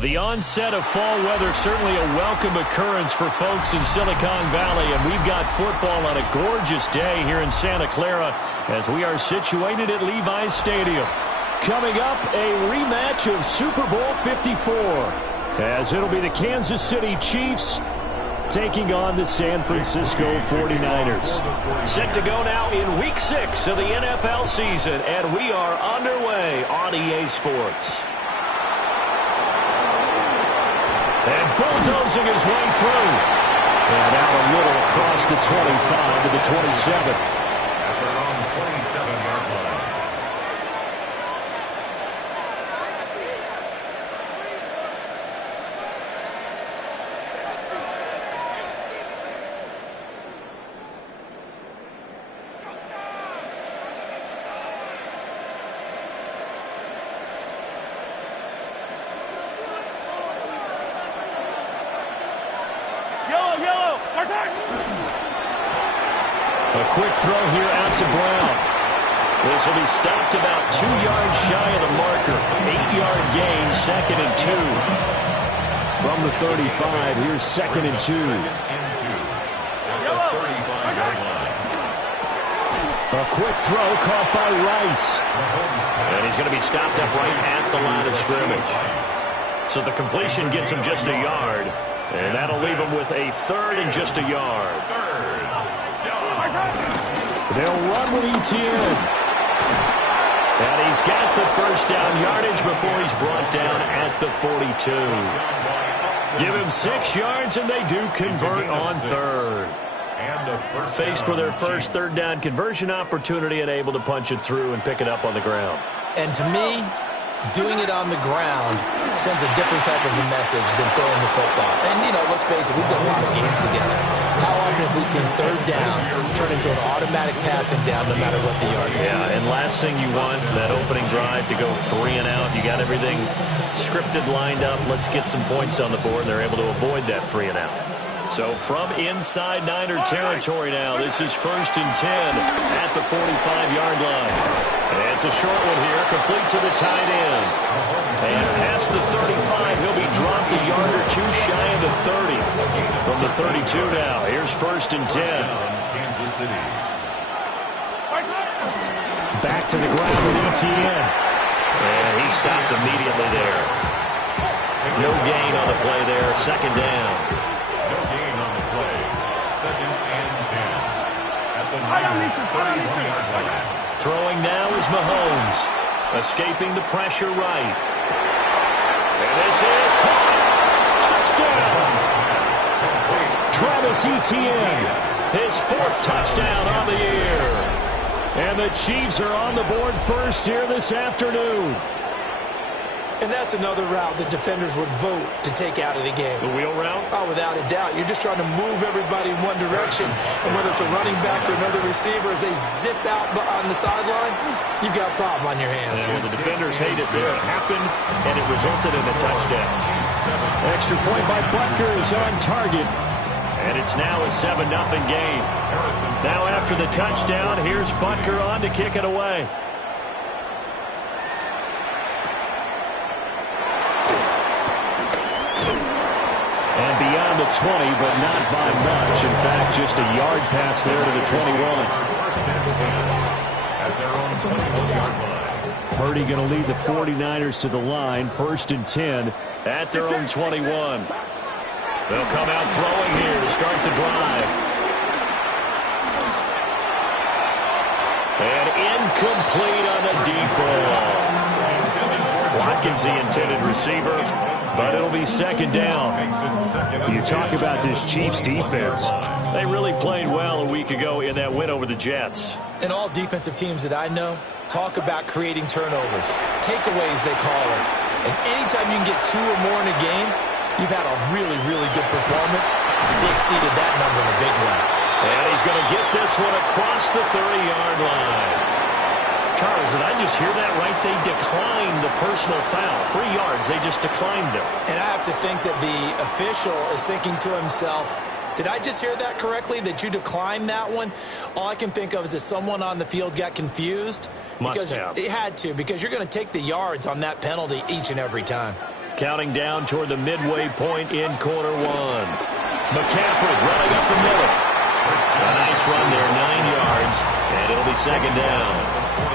The onset of fall weather, certainly a welcome occurrence for folks in Silicon Valley, and we've got football on a gorgeous day here in Santa Clara as we are situated at Levi's Stadium. Coming up, a rematch of Super Bowl 54, as it'll be the Kansas City Chiefs taking on the San Francisco 49ers. Set to go now in Week 6 of the NFL season, and we are underway on EA Sports. And bulldozing his way through. And out a little across the 25 to the 27. At their own 27-yard line. A quick throw here out to Brown. This will be stopped about 2 yards shy of the marker. 8-yard gain, 2nd and 2. From the 35, here's 2nd and 2. A quick throw caught by Rice. And he's going to be stopped up right at the line of scrimmage. So the completion gets him just a yard. And that'll leave him with a 3rd and just a yard. They'll run with Etienne. And he's got the first down yardage before he's brought down at the 42. Give him 6 yards, and they do convert on 3rd. Faced with their first 3rd down conversion opportunity and able to punch it through and pick it up on the ground. And to me, doing it on the ground sends a different type of a message than throwing the football. And, you know, let's face it, we've done a lot of games together. How often have we seen 3rd down turn into an automatic passing down no matter what the yard is? Yeah, and last thing you want, that opening drive to go 3 and out. You got everything scripted, lined up. Let's get some points on the board. They're able to avoid that 3 and out. So from inside Niner territory now, this is 1st and 10 at the 45-yard line. And it's a short one here, complete to the tight end. And past the 35, he'll be dropped a yard or 2 shy of the 30. From the 32 now, here's 1st and 10. Kansas City. Back to the ground with Etienne. And he stopped immediately there. No gain on the play there, 2nd down. No gain on the play. 2nd and 10. At the 31-yard line. Throwing now is Mahomes. Escaping the pressure right. And this is caught. Touchdown. Travis Etienne. His 4th touchdown on the year. And the Chiefs are on the board first here this afternoon. And that's another route that defenders would vote to take out of the game. The wheel route? Oh, without a doubt. You're just trying to move everybody in one direction. And whether it's a running back or another receiver, as they zip out on the sideline, you've got a problem on your hands. And the defenders hate it there. It happened, and it resulted in a touchdown. Extra point by Butker is on target. And it's now a 7-0 game. Now after the touchdown, here's Butker on to kick it away. And beyond the 20, but not by much. In fact, just a yard pass there to the 21. At their own 21-yard line. Purdy going to lead the 49ers to the line. 1st and 10 at their own 21. They'll come out throwing here to start the drive. And incomplete on the deep ball. Watkins the intended receiver, but it'll be 2nd down. You talk about this Chiefs defense. They really played well a week ago in that win over the Jets. And all defensive teams that I know talk about creating turnovers. Takeaways, they call it. And anytime you can get 2 or more in a game, you've had a really, really good performance. They exceeded that number in a big way. And he's going to get this one across the 30-yard line. Charles, did I just hear that right? They declined the personal foul. 3 yards, they just declined them. And I have to think that the official is thinking to himself, did I just hear that correctly, that you declined that one? All I can think of is that someone on the field got confused. Must because have. It had to, because you're going to take the yards on that penalty each and every time. Counting down toward the midway point in quarter one. McCaffrey running up the middle. A nice run there, 9 yards, and it'll be second down.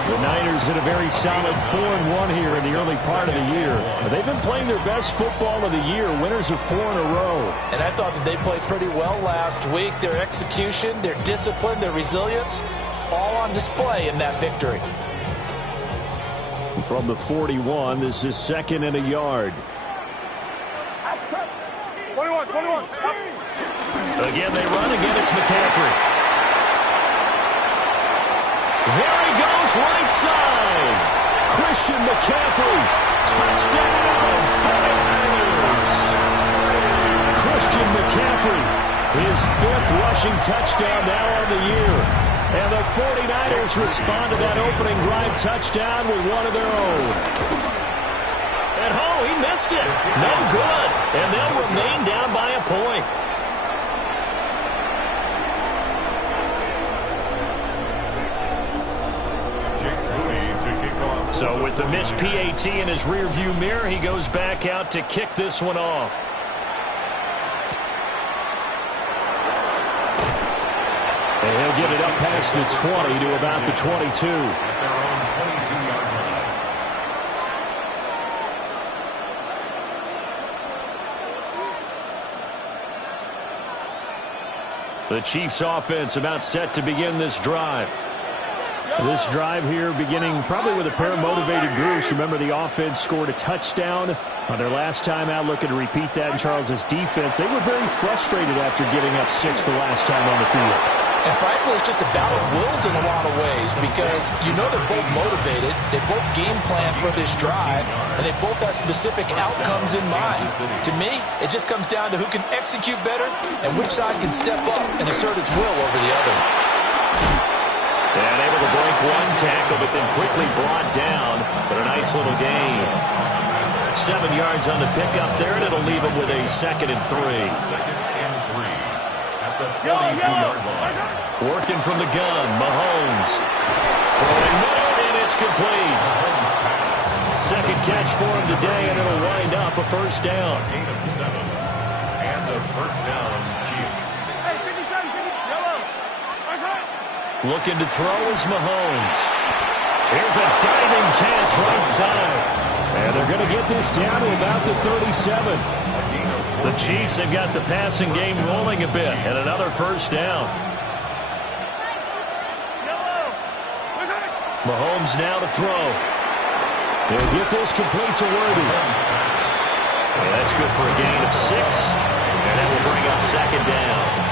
The Niners in a very solid 4-1 here in the early part of the year. They've been playing their best football of the year, winners of 4 in a row. And I thought that they played pretty well last week. Their execution, their discipline, their resilience, all on display in that victory. From the 41, this is second and a yard. 21. Again, they run. Again, it's McCaffrey. There he goes, right side. Christian McCaffrey. Touchdown, 49ers. Christian McCaffrey, his 5th rushing touchdown now on the year. And the 49ers respond to that opening drive touchdown with one of their own. And he missed it. No good. And they'll remain down by a point. So with the missed PAT in his rearview mirror, he goes back out to kick this one off. And he'll get it up past the 20 to about the 22. At their own 22-yard line. The Chiefs offense about set to begin this drive. This drive here beginning probably with a pair of motivated groups. Remember, the offense scored a touchdown on their last time out, looking to repeat that in Charles's defense. They were very frustrated after giving up 6 the last time on the field. And frankly, it's just a battle of wills in a lot of ways because you know they're both motivated, they both game plan for this drive, and they both have specific outcomes in mind. To me, it just comes down to who can execute better and which side can step up and assert its will over the other. And able to break one tackle, but then quickly brought down. But a nice little gain. 7 yards on the pickup there, and it'll leave him with a 2nd and 3. 2nd and 3 at the 42-yard line. Working from the gun, Mahomes. Throwing middle, and it's complete. 2nd catch for him today, and it'll wind up a first down. Gain of 7. And the first down, Chiefs. Looking to throw is Mahomes. Here's a diving catch right side. And they're going to get this down to about the 37. The Chiefs have got the passing game rolling a bit, and another first down. Mahomes now to throw. They'll get this complete to Worthy. And that's good for a gain of 6. And that will bring up 2nd down.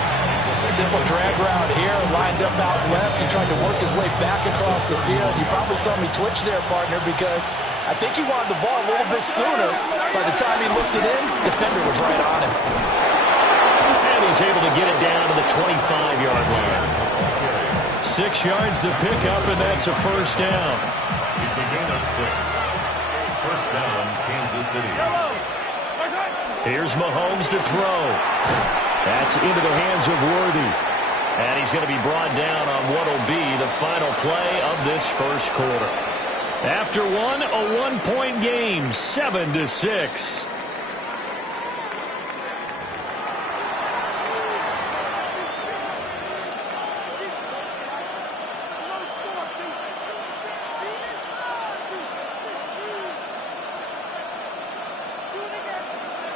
Simple drag route here, lined up out left. He tried to work his way back across the field. You probably saw me twitch there, partner, because I think he wanted the ball a little bit sooner. By the time he looked it in, the defender was right on him. And he's able to get it down to the 25-yard line. 6 yards the pickup, and that's a first down. It's a gain of 6. First down, Kansas City. Here's Mahomes to throw. That's into the hands of Worthy. And he's going to be brought down on what will be the final play of this first quarter. After one, a 1-point game, 7-6.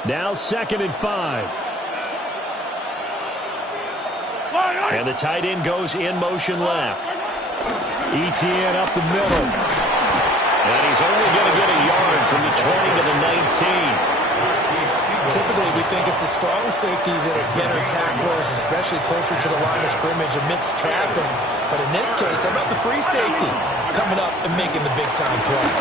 Now 2nd and 5. And the tight end goes in motion left. ETN up the middle. And he's only going to get a yard from the 20 to the 19. Typically, we think it's the strong safeties that are better tacklers, especially closer to the line of scrimmage amidst traffic. But in this case, how about the free safety coming up and making the big-time play?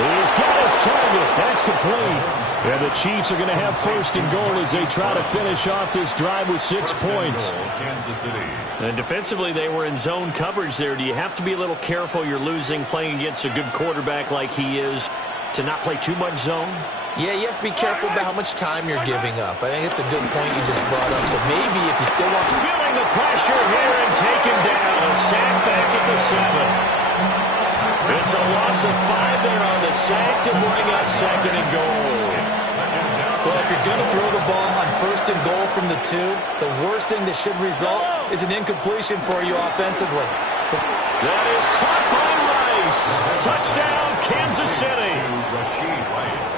He's got his target. That's complete. And the Chiefs are going to have 1st and goal as they try to finish off this drive with 6 points. Kansas City. And defensively, they were in zone coverage there. Do you have to be a little careful? You're losing playing against a good quarterback like he is to not play too much zone? Yeah, you have to be careful about how much time you're giving up. I think it's a good point you just brought up. So maybe if you still want to... Feeling the pressure here and taken down. A sack back at the 7. It's a loss of 5 there on the sack to bring up second and goal. Well, if you're going to throw the ball on first and goal from the 2, the worst thing that should result is an incompletion for you offensively. That is caught by Rice. Touchdown, Kansas City. Rashid Rice.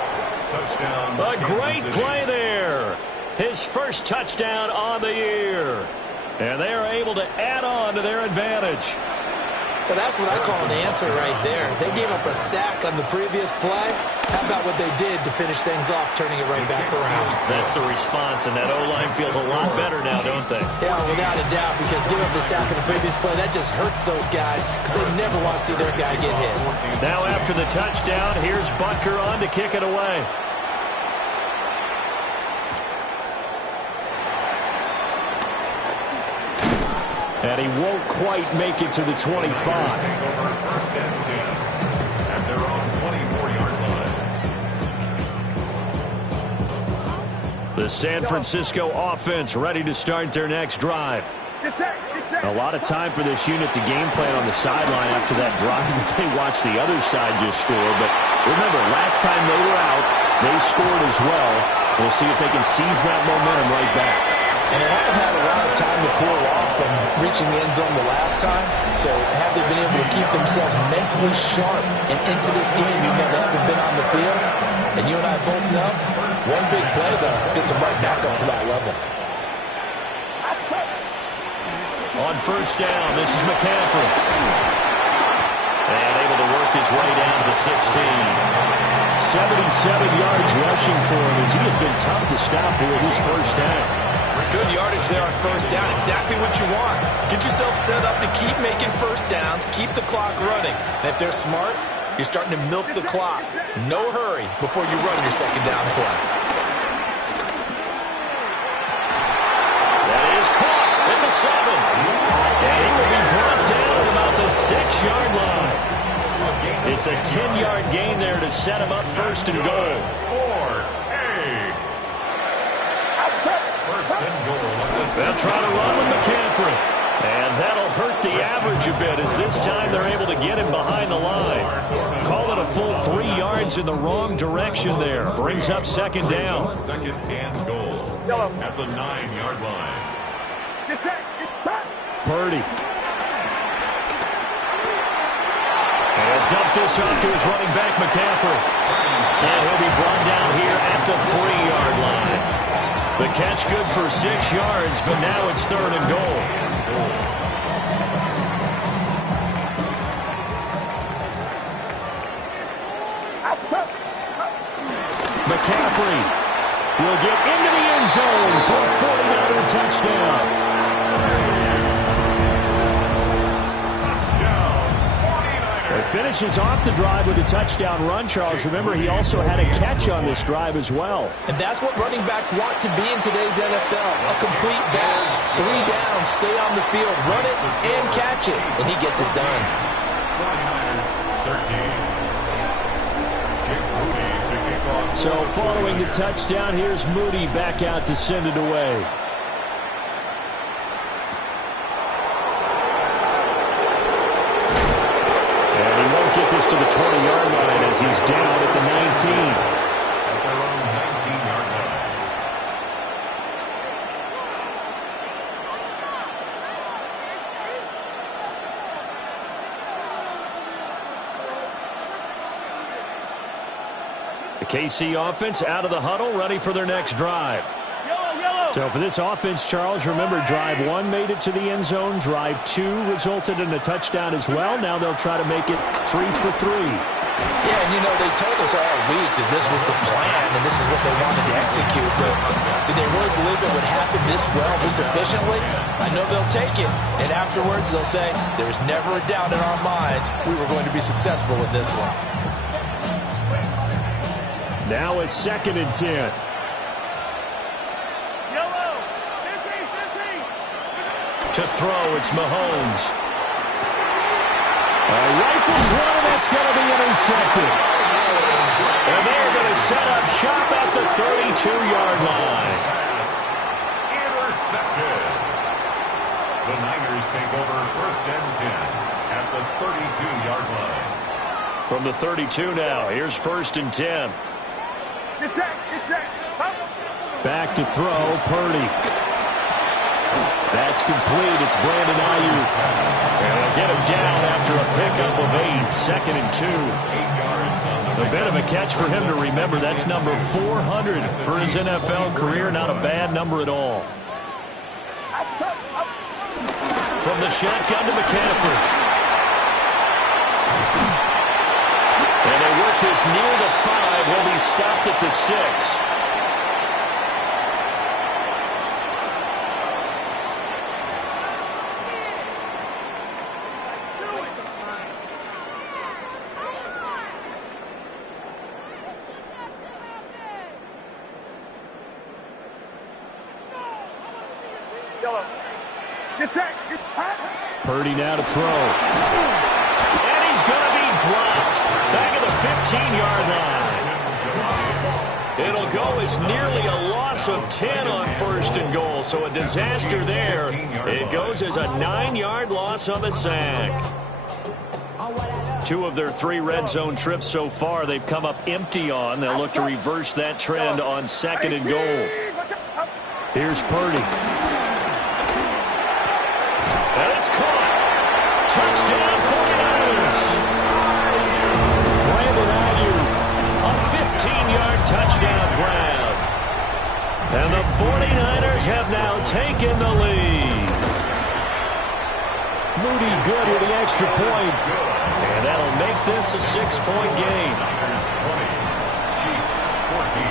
Touchdown, A Kansas great City. play there. His first touchdown on the year. And they are able to add on to their advantage. Well, that's what I call an answer right there. They gave up a sack on the previous play. How about what they did to finish things off, turning it right back around? That's the response, and that O-line feels a lot better now, don't they? Yeah, without a doubt, because giving up the sack on the previous play, that just hurts those guys because they never want to see their guy get hit. Now after the touchdown, here's Butker on to kick it away. And he won't quite make it to the 25. Take over first and 10 at their own 24-yard line. The San Francisco offense ready to start their next drive. A lot of time for this unit to game plan on the sideline after that drive that they watched the other side just score. But remember, last time they were out, they scored as well. We'll see if they can seize that momentum right back. And they haven't had a lot of time to cool off from reaching the end zone the last time. So have they been able to keep themselves mentally sharp and into this game even though they haven't been on the field? And you and I both know, one big play, though, gets them right back up to that level. On first down, this is McCaffrey. And able to work his way down to the 16. 77 yards rushing for him as he has been tough to stop here this first half. Good yardage there on first down. Exactly what you want. Get yourself set up to keep making first downs, keep the clock running. And if they're smart, you're starting to milk the clock. No hurry before you run your second down play. That is caught at the 7. And he will be brought down at about the 6-yard line. It's a 10-yard gain there to set him up first and goal. They'll try to run with McCaffrey. And that'll hurt the average a bit as this time they're able to get him behind the line. Call it a full 3 yards in the wrong direction there. Brings up second down. Second and goal at the 9-yard line. Purdy. And dump this off to his running back, McCaffrey. And he'll be brought down here at the 3-yard line. The catch good for 6 yards, but now it's third and goal. McCaffrey will get into the end zone for a 49er touchdown. It finishes off the drive with a touchdown run, Charles. Remember, he also had a catch on this drive as well. And that's what running backs want to be in today's NFL. A complete bag. 3 downs, stay on the field, run it, and catch it. And he gets it done. 49ers 13. Jake Moody to kick off. So following the touchdown, here's Moody back out to send it away. Get this to the 20-yard line as he's down at the 19. At their own 19-yard line. The KC offense out of the huddle, ready for their next drive. So for this offense, Charles, remember, drive 1 made it to the end zone. Drive 2 resulted in a touchdown as well. Now they'll try to make it 3 for 3. Yeah, and you know, they told us all week that this was the plan and this is what they wanted to execute. But did they really believe it would happen this well, this efficiently? I know they'll take it. And afterwards, they'll say, there's never a doubt in our minds we were going to be successful in this one. Now a 2nd and 10. To throw, it's Mahomes. Rifles one, and that's going to be intercepted. And they're going to set up shop at the 32-yard line. Intercepted. The Niners take over first and 10 at the 32-yard line. From the 32 now, here's 1st and 10. Back to throw, Purdy. That's complete. It's Brandon Ayuk. And they'll get him down after a pickup of 8. 2nd and 2. 8 yards on the A bit of a catch for him to remember. That's number 400 for his NFL career. Not a bad number at all. From the shotgun to McCaffrey. And they work this near the 5. Will be stopped at the 6. Purdy now to throw. And he's going to be dropped. Back at the 15-yard line. It'll go as nearly a loss of 10 on 1st and goal. So a disaster there. It goes as a 9-yard loss on the sack. 2 of their 3 red zone trips so far they've come up empty on. They'll look to reverse that trend on 2nd and goal. Here's Purdy. And it's caught. Touchdown 49ers. Brandon Ayuk, a 15-yard touchdown grab. And the 49ers have now taken the lead. Moody good with the extra point. And that'll make this a 6-point game. Niners 20, Chiefs 14.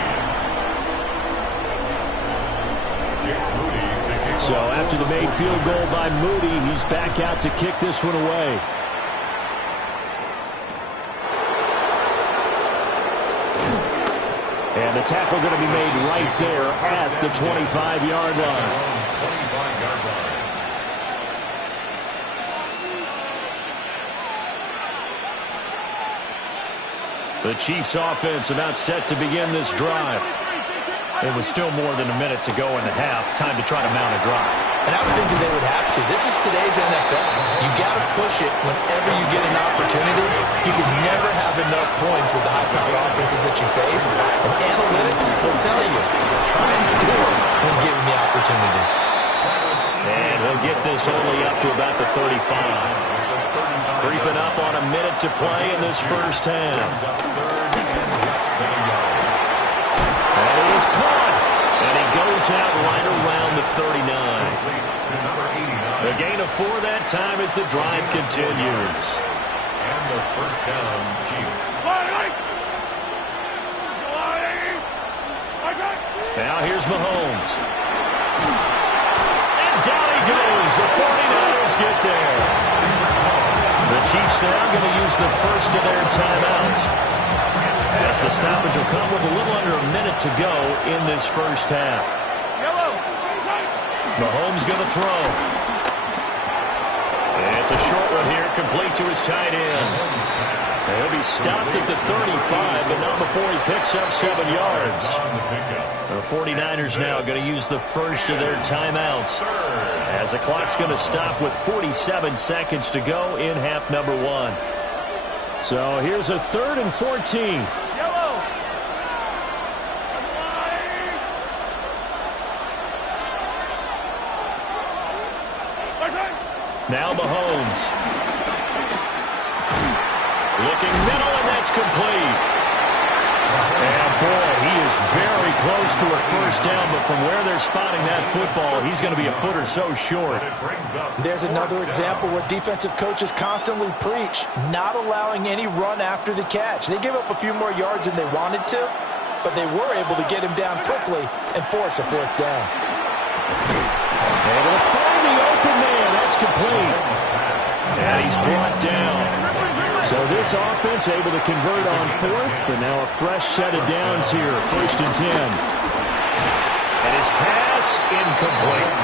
Jake Moody to kick So off. after the made field goal by Moody, he's back out to kick this one away. And the tackle going to be made right there at the 25-yard line. 25-yard line. The Chiefs offense about set to begin this drive. It was still more than a minute to go in the half. Time to try to mount a drive. And I would think that they would have to. This is today's NFL. You got to push it whenever you get an opportunity. You can never have enough points with the high-powered offenses that you face. And analytics will tell you, try and score when given the opportunity. And he'll get this only up to about the 35. Creeping up on a minute to play in this first half. And he is caught. And he goes out right around the 39. The gain of 4 that time as the drive continues. And the first down, Chiefs. Now here's Mahomes. And down he goes. The 49ers get there. The Chiefs now going to use the first of their timeouts. As the stoppage will come with a little under a minute to go in this first half. Mahomes going to throw. It's a short one here, complete to his tight end. He'll be stopped at the 35, but not before he picks up 7 yards. The 49ers now going to use the first of their timeouts, as the clock's going to stop with 47 seconds to go in half number 1. So here's a 3rd and 14. Now Mahomes. Looking middle, and that's complete. And boy, he is very close to a first down, but from where they're spotting that football, he's going to be a foot or so short. There's another example where defensive coaches constantly preach, not allowing any run after the catch. They gave up a few more yards than they wanted to, but they were able to get him down quickly and force a 4th down. Able to find the open man. That's complete. And he's brought down. So this offense able to convert on 4th, and now a fresh set of downs here, 1st and 10. And his pass incomplete.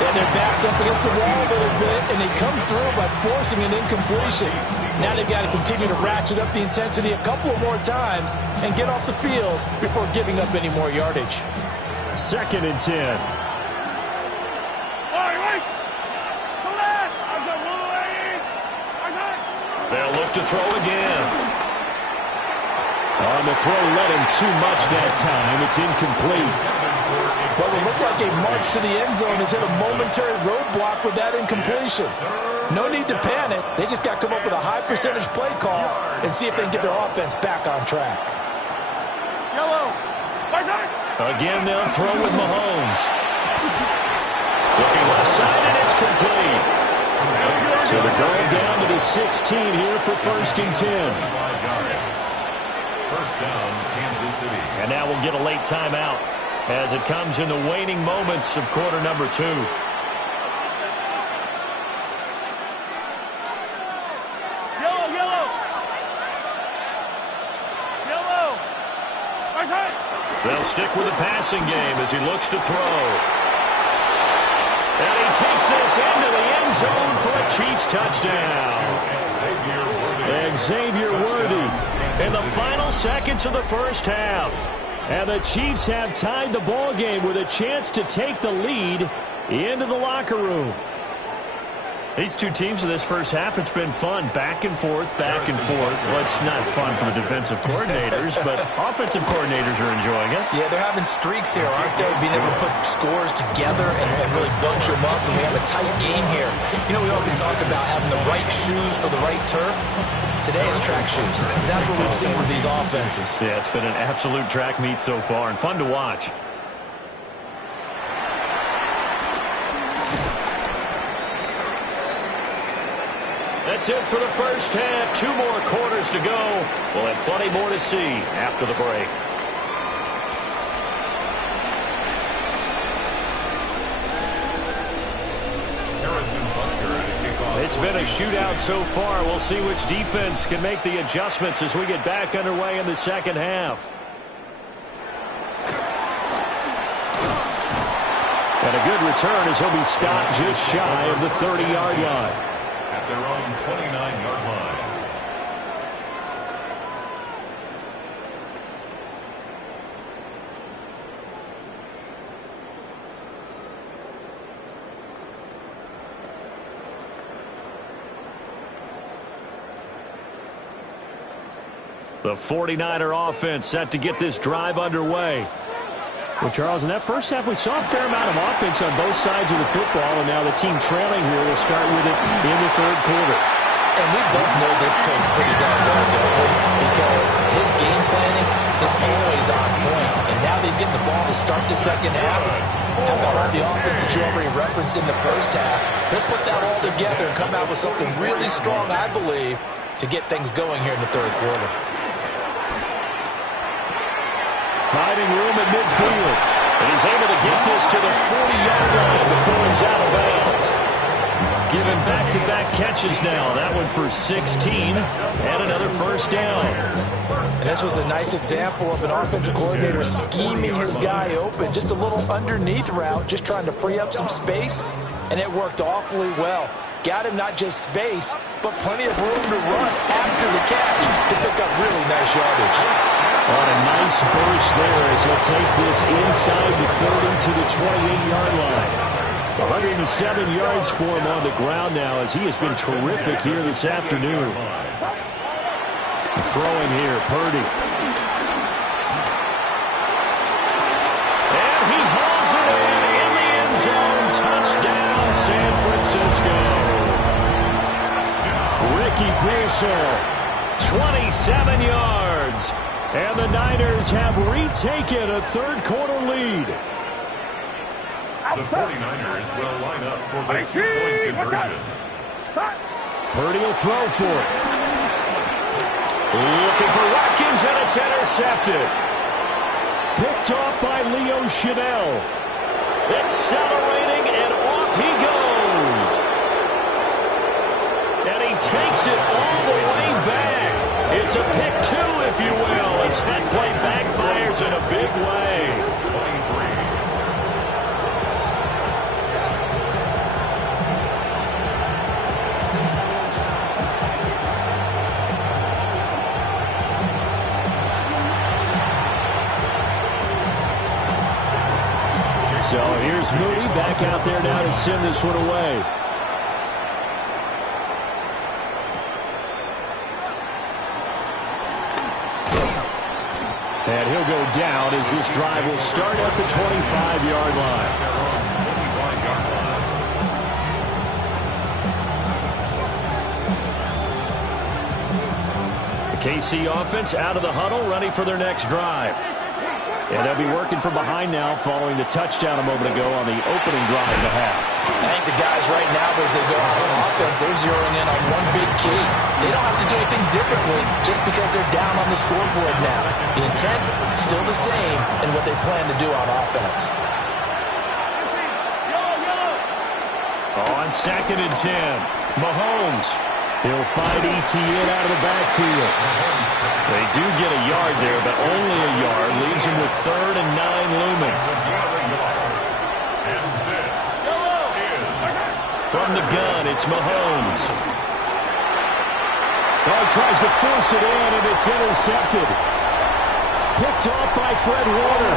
And their backs up against the wall a little bit, and they come through by forcing an incompletion. Now they've got to continue to ratchet up the intensity a couple more times and get off the field before giving up any more yardage. 2nd and 10. They'll look left to throw again. On the throw, led him too much that time. It's incomplete. Well, it looked like a march to the end zone has hit a momentary roadblock with that incompletion. No need to panic. They just got to come up with a high percentage play call and see if they can get their offense back on track. Again, they'll throw with Mahomes. Looking left side, and it's complete. So they're going down to the 16 here for 1st and 10. First down, Kansas City. And now we'll get a late timeout as it comes in the waning moments of quarter number 2. They'll stick with the passing game as he looks to throw. And he takes this into the end zone for a Chiefs touchdown. Xavier Worthy In the final seconds of the first half. And the Chiefs have tied the ball game with a chance to take the lead into the locker room. These two teams in this first half, it's been fun. Back and forth, back and forth. Well, it's not fun for the defensive coordinators, but offensive coordinators are enjoying it. Yeah, they're having streaks here, aren't they? Being able to put scores together and really bunch them up, and we have a tight game here. You know, we often talk about having the right shoes for the right turf. Today it's track shoes. That's what we've seen with these offenses. Yeah, it's been an absolute track meet so far and fun to watch. That's it for the first half. 2 more quarters to go. We'll have plenty more to see after the break. It's been a shootout so far. We'll see which defense can make the adjustments as we get back underway in the second half. And a good return as he'll be stopped just shy of the 30-yard line. At their own 29-yard line. The 49er offense set to get this drive underway. Well, Charles, in that first half, we saw a fair amount of offense on both sides of the football, and now the team trailing here will start with it in the third quarter. And we both know this coach pretty darn well, don't we? Because his game planning is always on point. And now that he's getting the ball to start the second half, how about all the offense that you already referenced in the first half? He'll put that all together and come out with something really strong, I believe, to get things going here in the third quarter. Finding room at midfield. And he's able to get this to the 40-yard line before he's out of bounds. Given back-to-back catches now. That one for 16 and another first down. And this was a nice example of an offensive coordinator scheming his guy open. Just a little underneath route, just trying to free up some space, and it worked awfully well. Got him not just space, but plenty of room to run after the catch to pick up really nice yardage. On a nice burst there as he'll take this inside the 30 to the 28-yard line. 107 yards for him on the ground now as he has been terrific here this afternoon. Throwing here, Purdy. And he hauls it in the end zone. Touchdown, San Francisco. Ricky Pearsall, 27 yards. And the Niners have retaken a third-quarter lead. The 49ers will line up for the two-point conversion. Purdy will throw for it. Looking for Watkins, and it's intercepted. Picked off by Leo Chanel. Accelerating, and off he goes. And he takes it all the way back. It's a pick 2, if you will, as that play backfires in a big way. So here's Moody back out there now to send this one away. And he'll go down as this drive will start at the 25-yard line. The KC offense out of the huddle, ready for their next drive. And they'll be working from behind now following the touchdown a moment ago on the opening drive of the half. I think the guys right now, as they go out on offense, they're zeroing in on one big key. They don't have to do anything differently just because they're down on the scoreboard now. The intent, still the same in what they plan to do on offense. On 2nd and 10, Mahomes. He'll find ETN out of the backfield. They do get a yard there, but only a yard. Leaves him with 3rd and 9 looming. And this is from the gun, it's Mahomes. Oh, he tries to force it in, and it's intercepted. Picked off by Fred Warner.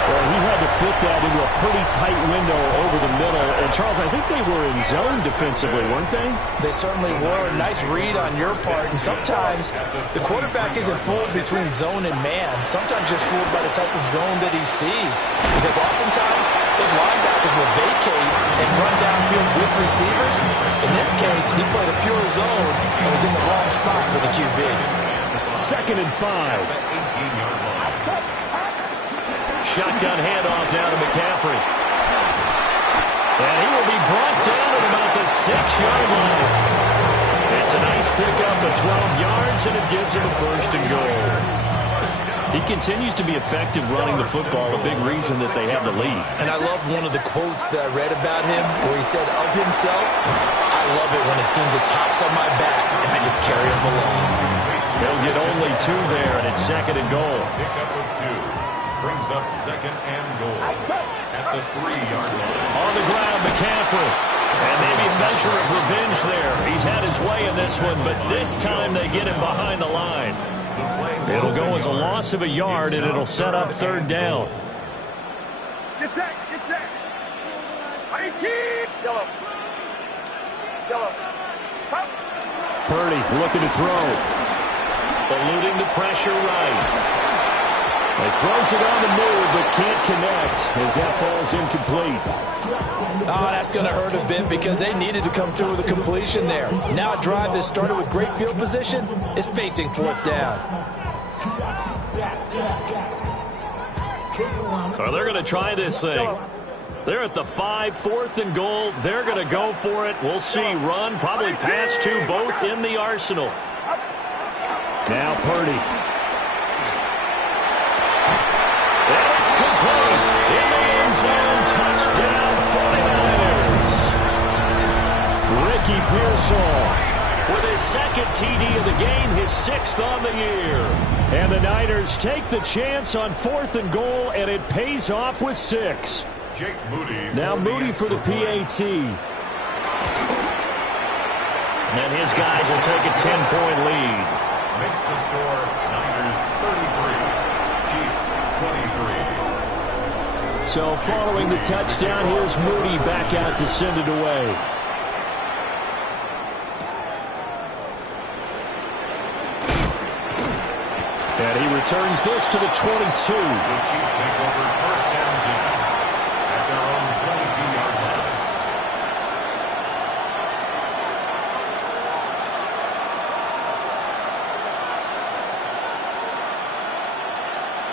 Well, he had to fit that into a pretty tight window over the middle. And, Charles, I think they were in zone defensively, weren't they? They certainly were. Nice read on your part. And sometimes the quarterback isn't fooled between zone and man. Sometimes just fooled by the type of zone that he sees. Because oftentimes those linebackers will vacate and run downfield with receivers. In this case, he played a pure zone and was in the wrong spot for the QB. 2nd and 5. 18-yard line. Shotgun handoff down to McCaffrey. And he will be brought down at about the 6-yard line. It's a nice pickup of 12 yards, and it gives him a 1st and goal. He continues to be effective running the football, a big reason that they have the lead. And I love one of the quotes that I read about him where he said of himself, I love it when a team just hops on my back and I just carry him along. They'll get only 2 there, and it's 2nd and goal. Pickup of 2. Brings up 2nd and goal at the 3-yard line. On the ground, McCaffrey. And maybe a measure of revenge there. He's had his way in this one, but this time they get him behind the line. It'll go as a loss of a yard, and it'll set up 3rd down. Get set, get set. Yellow. Yellow. Purdy looking to throw. Eluding the pressure right. He throws it on the move, but can't connect as that falls incomplete. Oh, that's going to hurt a bit because they needed to come through with a completion there. Now a drive that started with great field position is facing 4th down. Well, they're going to try this thing. They're at the 5, 4th and goal. They're going to go for it. We'll see. Run, probably pass 2, both in the arsenal. Now Purdy. It's complete. In the end zone, touchdown 49ers. Ricky Pearsall with his 2nd TD of the game, his 6th on the year. And the Niners take the chance on 4th and goal, and it pays off with 6. Jake Moody. Now Moody for the PAT. And his guys will take a 10-point lead. Makes the score Niners 33, Chiefs 23. So following the touchdown, here's Moody back out to send it away. And he returns this to the 22. The Chiefs take over 1st and 10 at their own 22-yard line.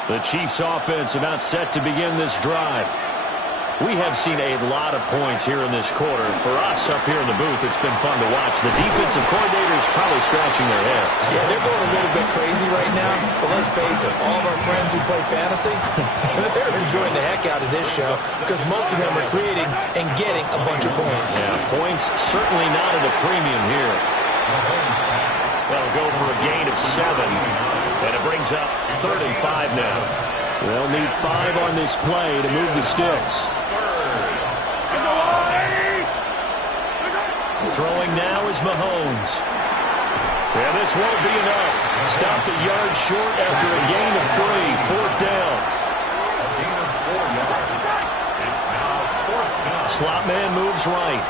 The Chiefs offense about set to begin this drive. We have seen a lot of points here in this quarter. For us up here in the booth, it's been fun to watch. The defensive coordinators probably scratching their heads. Yeah, they're going a little bit crazy right now. But let's face it, all of our friends who play fantasy, they're enjoying the heck out of this show because most of them are creating and getting a bunch of points. Yeah, points certainly not at a premium here. They'll go for a gain of 7. And it brings up 3rd and 5 now. They'll need 5 on this play to move the sticks. Throwing now is Mahomes. Yeah, this won't be enough. Stopped a yard short after a gain of 3. 4th down. A gain of 4 yards. It's now 4th down. Slot man moves right.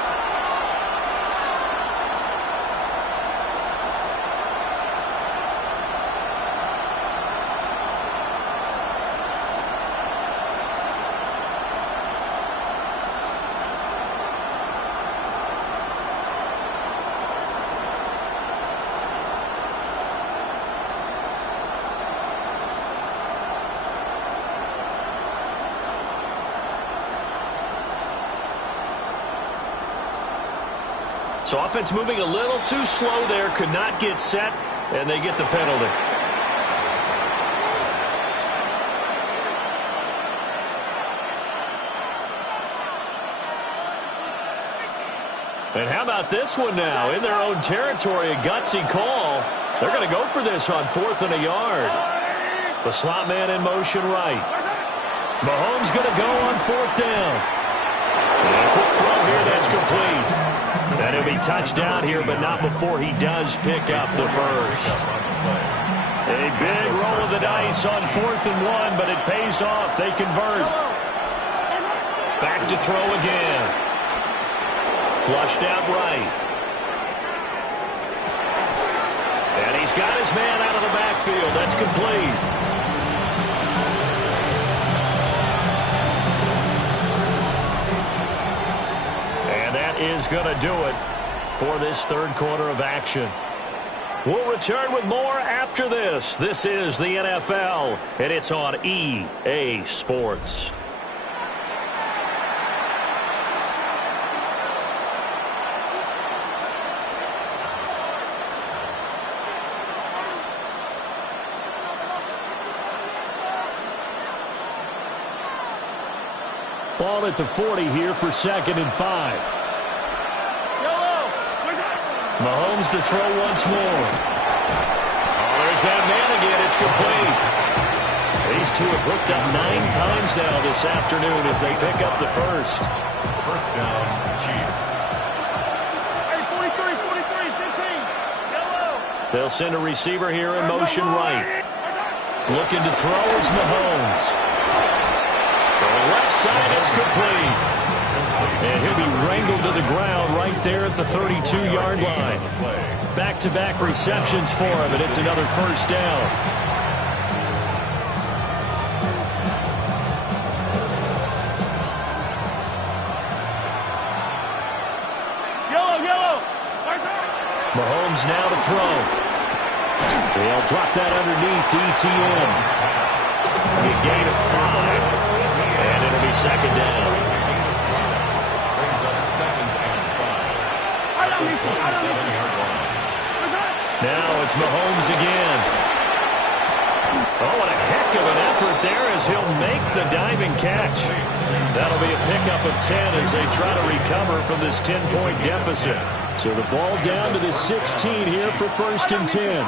So offense moving a little too slow there, could not get set, and they get the penalty. And how about this one now? In their own territory, a gutsy call. They're going to go for this on 4th and a yard. The slot man in motion right. Mahomes going to go on 4th down. And a quick throw here, that's complete. And he'll be touchdown here, but not before he does pick up the first. A big roll of the dice on 4th and 1, but it pays off. They convert. Back to throw again. Flushed out right. And he's got his man out of the backfield. That's complete. And that is going to do it for this third quarter of action. We'll return with more after this. This is the NFL, and it's on EA Sports. Ball at the 40 here for 2nd and 5. Mahomes to throw once more. Oh, there's that man again. It's complete. These two have hooked up 9 times now this afternoon as they pick up the first. First down, Chiefs. Hey, 43, 15. Yellow. They'll send a receiver here in motion right. Looking to throw is Mahomes. For the left side, it's complete. And he'll be wrangled to the ground right there at the 32-yard line. Back-to-back receptions for him, and it's another first down. Yellow. Mahomes now to throw. They'll drop that underneath to ETN. A gain of 5. And it'll be 2nd down. Brings up 2nd and 5. 47-yard line. Now it's Mahomes again. Oh, what a heck of an effort there as he'll make the diving catch. That'll be a pickup of 10 as they try to recover from this 10-point deficit. So the ball down to the 16 here for 1st and 10.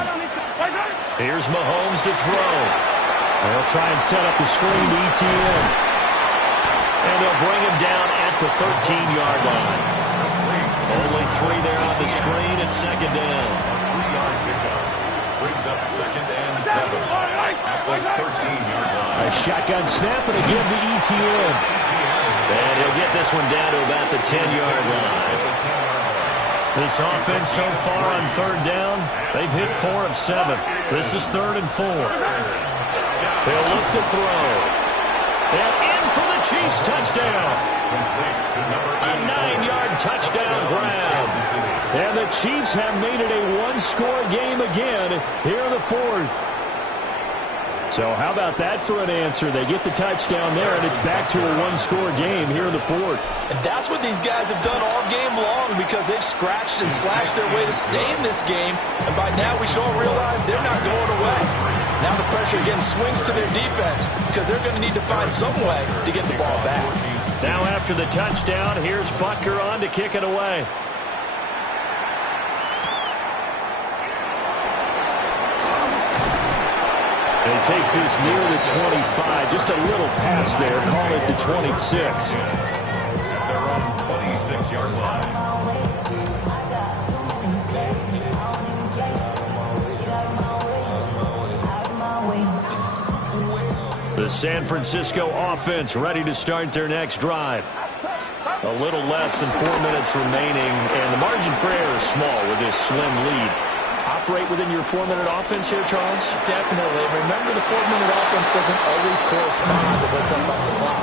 Here's Mahomes to throw. They'll try and set up the screen to ETN. And they'll bring him down at the 13-yard line. Only 3 there on the screen at 2nd down. 3-yard pickup. Brings up 2nd and 7 at the 13-yard line. A shotgun snap and again to ETN. And he'll get this one down to about the 10-yard line. This offense so far on 3rd down, they've hit 4 of 7. This is 3rd and 4. They'll look to throw. And in for the Chiefs touchdown. A 9-yard touchdown grab. And the Chiefs have made it a one-score game again here in the 4th. So how about that for an answer? They get the touchdown there, and it's back to a one-score game here in the 4th. And that's what these guys have done all game long because they've scratched and slashed their way to stay in this game. And by now we should all realize they're not going away. Now the pressure again swings to their defense because they're going to need to find some way to get the ball back. Now after the touchdown, here's Butker on to kick it away. And he takes this near the 25. Just a little pass there. Call it the 26. They're on 26-yard line. The San Francisco offense ready to start their next drive. A little less than 4 minutes remaining, and the margin for error is small with this slim lead. Operate within your 4-minute offense here, Charles? Definitely. Remember, the 4-minute offense doesn't always correspond to what's up on the clock.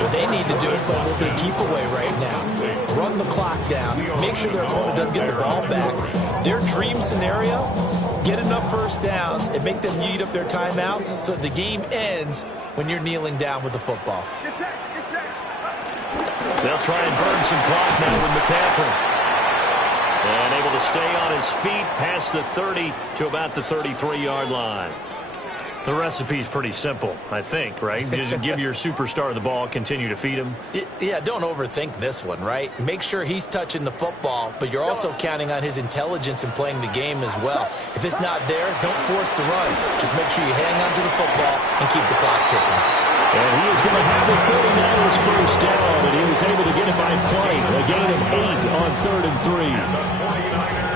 What they need to do is play a little bit of keep away right now. Run the clock down. Make sure their opponent doesn't get the ball back. Their dream scenario, get enough first downs and make them eat up their timeouts so that the game ends when you're kneeling down with the football. They'll try and burn some clock now with McCaffrey. And able to stay on his feet past the 30 to about the 33-yard line. The recipe's pretty simple, I think, right? Just give your superstar the ball, continue to feed him. Yeah, don't overthink this one, right? Make sure he's touching the football, but you're also counting on his intelligence in playing the game as well. If it's not there, don't force the run. Just make sure you hang on to the football and keep the clock ticking. And he is going to have the 49ers first down, and he was able to get it by play. A gain of 8 on 3rd and 3.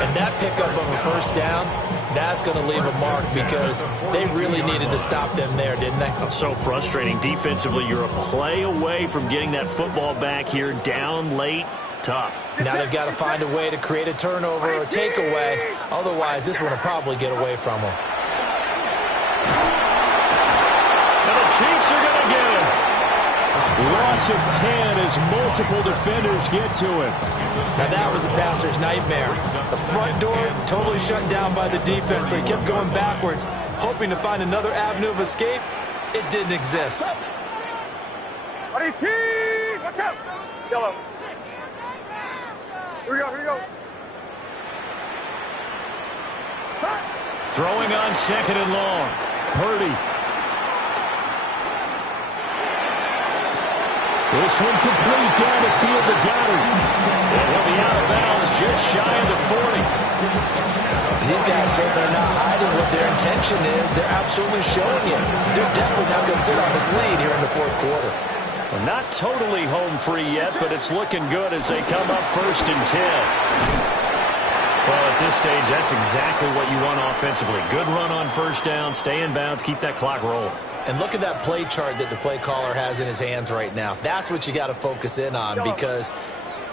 And that pickup of a first down, that's going to leave a mark because they really needed to stop them there, didn't they? So frustrating. Defensively, you're a play away from getting that football back here, down late, tough. Now they've got to find a way to create a turnover or a takeaway. Otherwise, this one will probably get away from them. And the Chiefs are going to get him. Loss of 10 as multiple defenders get to him. Now that was a passer's nightmare. The front door totally shut down by the defense, so he kept going backwards, hoping to find another avenue of escape. It didn't exist. Watch out! Yellow. Here we go. Throwing on 2nd and long. Purdy. This one complete down the field to Goddard. And he'll be out of bounds just shy of the 40. These guys certainly are not hiding what their intention is. They're absolutely showing it. They're definitely not going to sit on this lead here in the 4th quarter. Well, not totally home free yet, but it's looking good as they come up 1st and 10. Well, at this stage, that's exactly what you want offensively. Good run on first down, stay in bounds, keep that clock rolling. And look at that play chart that the play caller has in his hands right now. That's what you got to focus in on because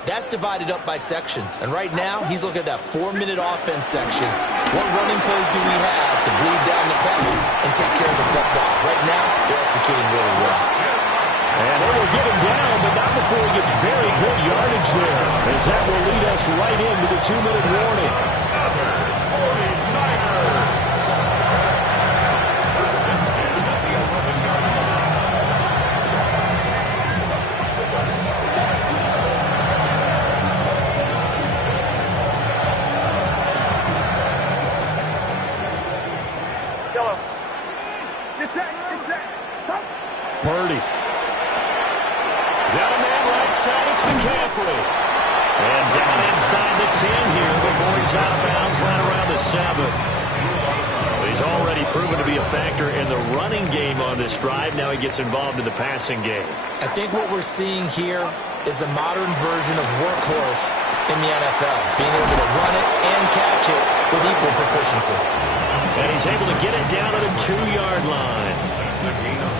that's divided up by sections. And right now, he's looking at that 4-minute offense section. What running plays do we have to bleed down the clock and take care of the football? Right now, they're executing really well. And they will get him down, but not before he gets very good yardage there, as that will lead us right into the 2-minute warning. Yellow. Get set. Stop. Purdy. Got a man right side. It's McCaffrey. And down inside the 10 here before he's out of bounds right around the 7. He's already proven to be a factor in the running game on this drive. Now he gets involved in the passing game. I think what we're seeing here is the modern version of workhorse in the NFL, being able to run it and catch it with equal proficiency. And he's able to get it down at the 2-yard line.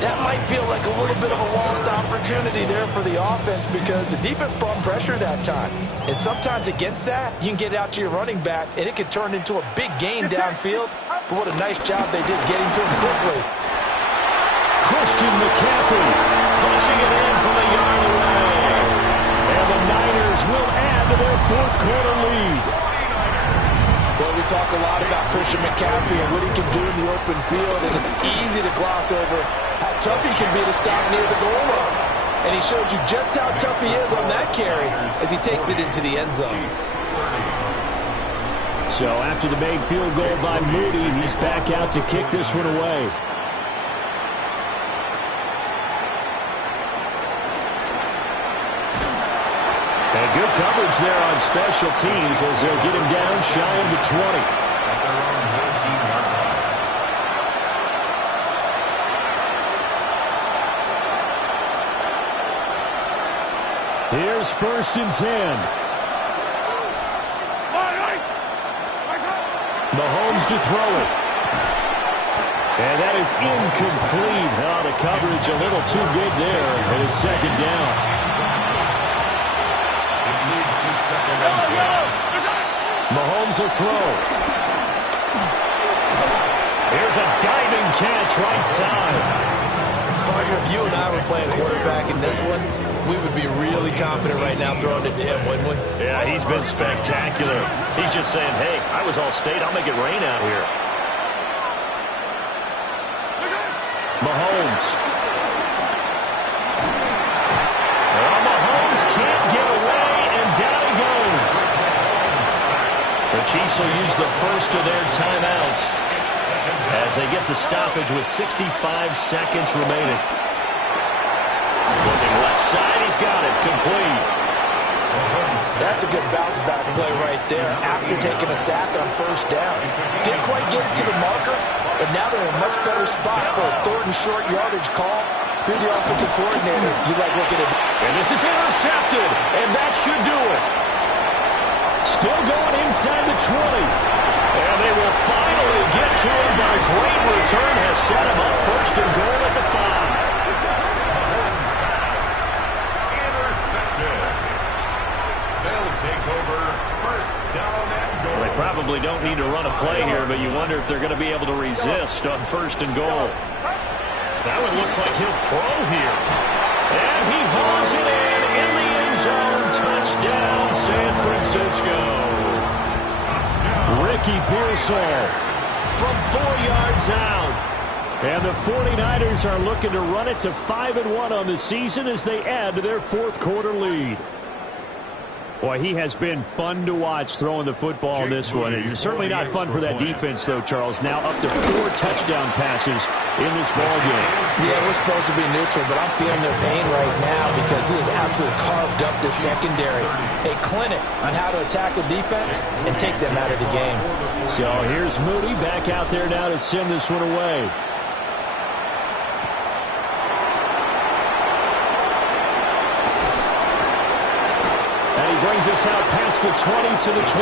That might feel like a little bit of a lost opportunity there for the offense because the defense brought pressure that time. And sometimes against that, you can get out to your running back, and it can turn into a big gain downfield. But what a nice job they did getting to him quickly. Christian McCaffrey punching it in from a yard away. And the Niners will add to their 4th quarter lead. Well, we talk a lot about Christian McCaffrey and what he can do in the open field, and it's easy to gloss over how tough he can be to stop near the goal line. And he shows you just how tough he is on that carry as he takes it into the end zone. So after the made field goal by Moody, he's back out to kick this one away. And good coverage there on special teams as they'll get him down shy of the 20. Here's 1st and 10. Mahomes to throw it. And that is incomplete. Oh, the coverage a little too good there. And it's 2nd down. Mahomes will throw. Here's a diving catch right side. Partner, if you and I were playing quarterback in this one, we would be really confident right now throwing it to him, wouldn't we? Yeah, he's been spectacular. He's just saying, hey, I was all state. I'll make it rain out here. Mahomes. Well, Mahomes can't get away, and down he goes. Chiefs will use the first of their timeouts as they get the stoppage with 65 seconds remaining. Looking left side, he's got it, complete. That's a good bounce-back play right there after taking a sack on first down. Didn't quite get it to the marker, but now they're in a much better spot for a third and short yardage call through the offensive coordinator. You like looking at it. And this is intercepted, and that should do it. Still going inside the 20. And they will finally get to him, but a great return has set him up first and goal at the 5. Well, they probably don't need to run a play here, but you wonder if they're going to be able to resist on first and goal. That one looks like he'll throw here. And he hauls it in the end zone. Touchdown, San Francisco. Ricky Pearsall From 4 yards out. And the 49ers are looking to run it to 5-1 on the season as they add to their fourth quarter lead. Boy, he has been fun to watch throwing the football in this one. It's certainly not fun for that defense, though, Charles. Now up to 4 touchdown passes in this ball game. Yeah, we're supposed to be neutral, but I'm feeling their pain right now because he has absolutely carved up this secondary. A clinic on how to attack a defense and take them out of the game. So here's Moody back out there now to send this one away. Brings us out past the 20 to the 24.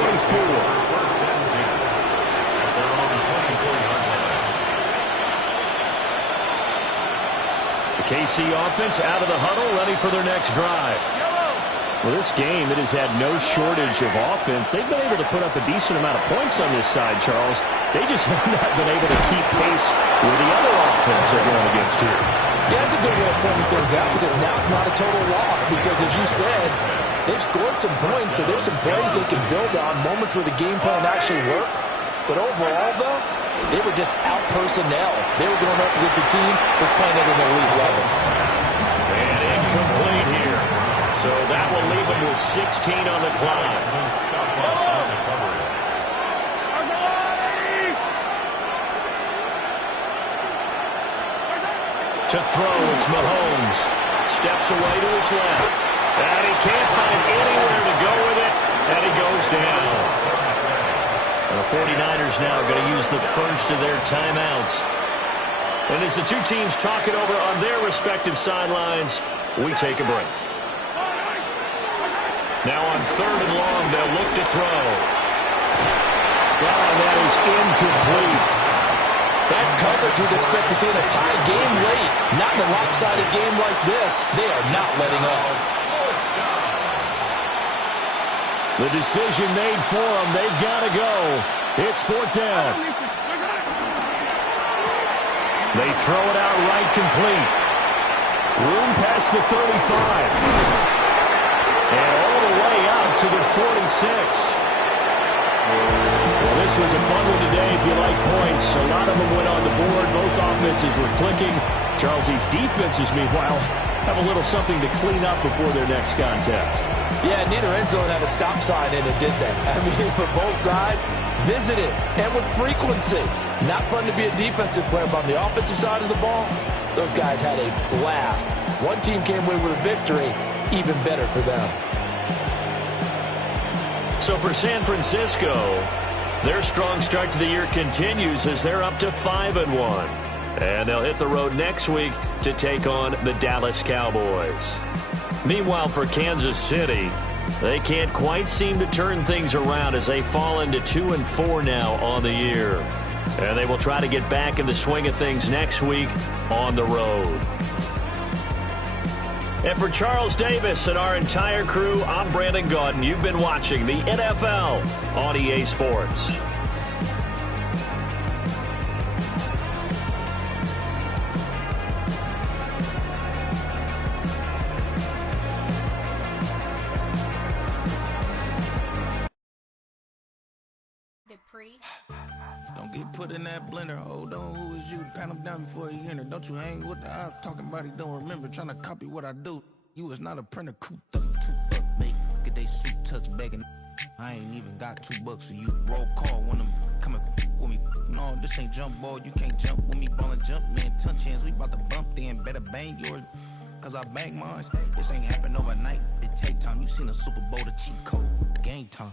The KC offense out of the huddle, ready for their next drive. Well, this game, it has had no shortage of offense. They've been able to put up a decent amount of points on this side, Charles. They just have not been able to keep pace with the other offense they're going against here. Yeah, that's a good way of pointing things out because now it's not a total loss because, as you said, they've scored some points, so there's some plays they can build on, moments where the game plan actually worked. But overall, though, they were just out personnel. They were going up against a team that's playing at an elite level. And incomplete here. So that will leave them with 16 on the clock. To throw, it's Mahomes. Steps away to his left. And he can't find anywhere to go with it, and he goes down. And the 49ers now going to use the first of their timeouts. And as the two teams talk it over on their respective sidelines, we take a break. Now on 3rd and long, they'll look to throw. And that is incomplete. That's coverage you'd expect to see in a tie game late. Not in a lopsided game like this. They are not letting up. The decision made for them. They've got to go. It's 4th down. They throw it out right complete. Room past the 35. And all the way out to the 46. Well, this was a fun one today if you like points. A lot of them went on the board. Both offenses were clicking. Charles, these defenses, meanwhile, have a little something to clean up before their next contest. Yeah, neither end zone had a stop sign in it, did they? I mean, for both sides, visited and with frequency. Not fun to be a defensive player, but on the offensive side of the ball, those guys had a blast. One team came away with a victory, even better for them. So for San Francisco, their strong start to the year continues as they're up to 5-1. And they'll hit the road next week to take on the Dallas Cowboys. Meanwhile, for Kansas City, they can't quite seem to turn things around as they fall into 2-4 now on the year. And they will try to get back in the swing of things next week on the road. And for Charles Davis and our entire crew, I'm Brandon Gaudin. You've been watching the NFL on EA Sports. Don't get put in that blender. Hold on, who is you? Pat him down before he enter. Don't you hang with the eyes talking about he don't remember. Trying to copy what I do. You is not a printer. Cooped up, make. Get they suit tucks begging. I ain't even got $2 for you. Roll call when I'm coming with me. No, this ain't jump ball. You can't jump with me. Ballin' jump, man. Touch hands. We bout to bump then. Better bang yours, cause I bang mine. This ain't happen overnight. It take time. You seen the Super Bowl, the cheat code. Game time.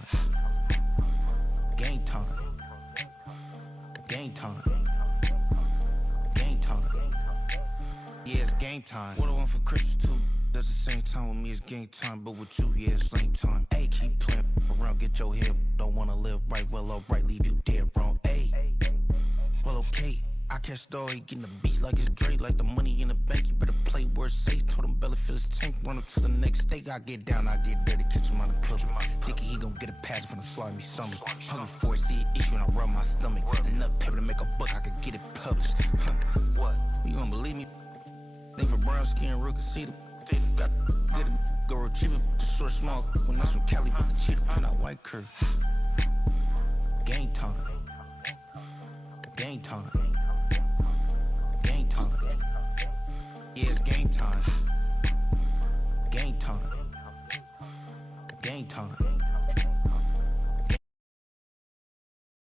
Game time. Game time. Game time. Yeah, it's game time. What I want for Christmas too. At the same time with me, it's game time. But with you, yeah, it's lame time. Hey, keep playing around, get your head. Don't wanna live right, well, alright, leave you dead wrong. Hey, well, okay. I catch the dog, he getting the beat like it's Dre, like the money in the bank. You better play where it's safe. Told him belly fill his tank, run up to the next steak. I get down, I get dirty, catch him on the public. Thinking he gon' get a pass from the slide me something. Hungry for it, see an issue and I rub my stomach. Enough paper to make a book, I could get it published. What? You gonna believe me? Think for brown skin, real can see the got get it, go retrieve it, the short small. When that's from Cali, with the cheetah print out white curve. Game time. Game time. Game time. Yeah, it's game time. Game time. Game time.